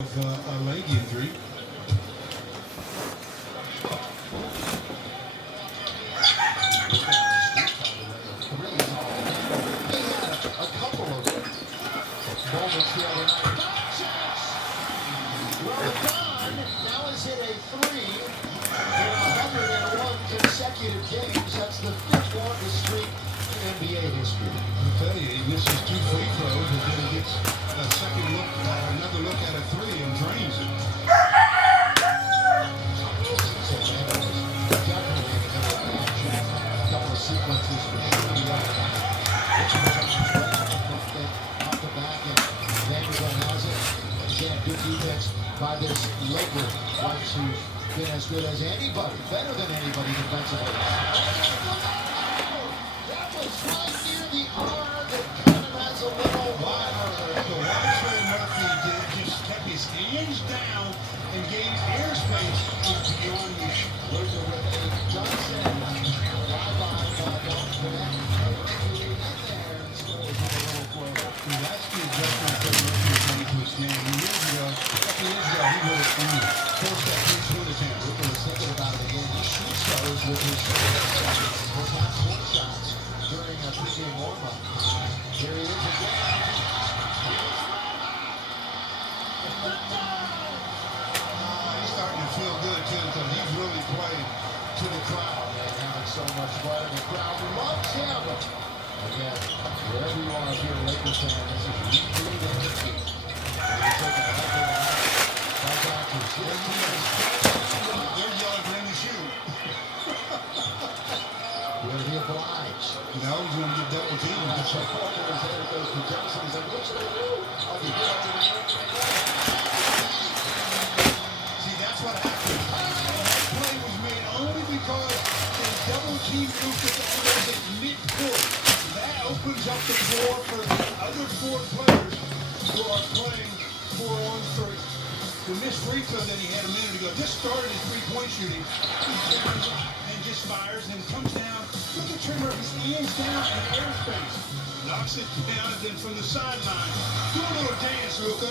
A leg injury. A couple of moments the other night. Well done. Now has hit a three in 101 consecutive games. That's the fifth longest streak in NBA history. I'll tell you, he misses 2 free throws and then he gets a second look, another look at a 3 and drains it. A couple of sequences for shooting up. Off the back, and Vanderbilt has it. Again, good defense by this Laker, who's been as good as anybody, better than anybody defensively. That was right near the arm that kind of has a little wire. So what Trey Murphy did, just kept his hands down and gave airspace beyond the Laker with a Johnson. Don't connect. In there, and scores a little further. That's the adjustment Trey Murphy was making to his game. A couple years ago, he would have forced that three-point attempt. Laker was thinking about it again. He shoots those with his shots. Those last 4 shots during a pregame warm-up. Here he is again. He's starting to feel good, too, because he's really playing to the crowd. And having so much fun, and the crowd loves him. Again, wherever you are, if you're a Lakers fan, this is week 3 of the history. You're taking a look at that. Right back to 16. They're yelling for him to shoot. Will he oblige? No, he's going to get double teamed. That's a corner as there it goes to Johnson. He's like, what should I do? I'll be good over the See, that's what happened. That play was made only because they double teamed Luka almost at mid-court. That opens up the floor for the other 4 players who are playing 4-on-3. The missed free throw that he had a minute ago just started his three-point shooting. And just fires and comes down. Look at Trey Murphy's hands down in airspace. Knocks it down and then from the sideline. Do a little dance, Luka.